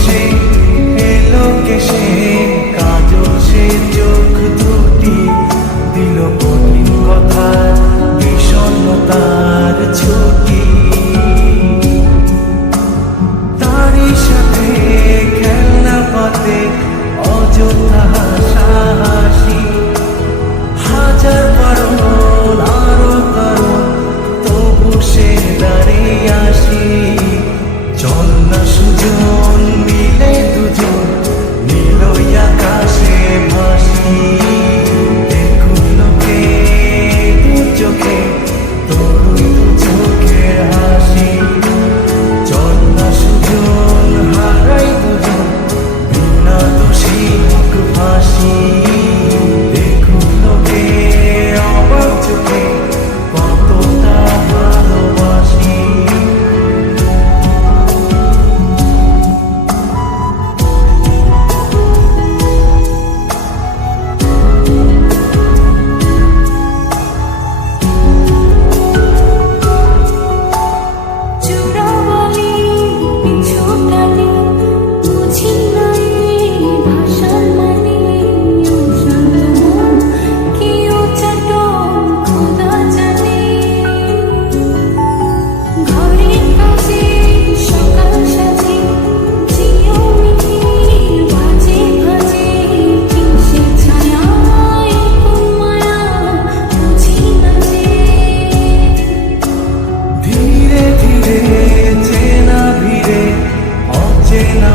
হেসে এলো কেসে কাজল সে চোখ দুটি দিল কঠিন কথার বিষণ্ণতার ছুটি তারই সাথে খেলনা পাতে অযথা হাসাহাসি হাজার বারণ আরো কারণ তবু সে দাঁড়িয়ে আসি চল না সুজন মিলে দুজন নীলই আকাশে ভাসি দেখুন লোকে দু চোখে তোর দু চোখের হাসি চল না সুজন হারাই দুজন বিনা দোষী মুখ ফাঁসি দেখুন লোকে অবাক চোখে কতটা ভালোবাসি চেনা ভিড়ে অচেনা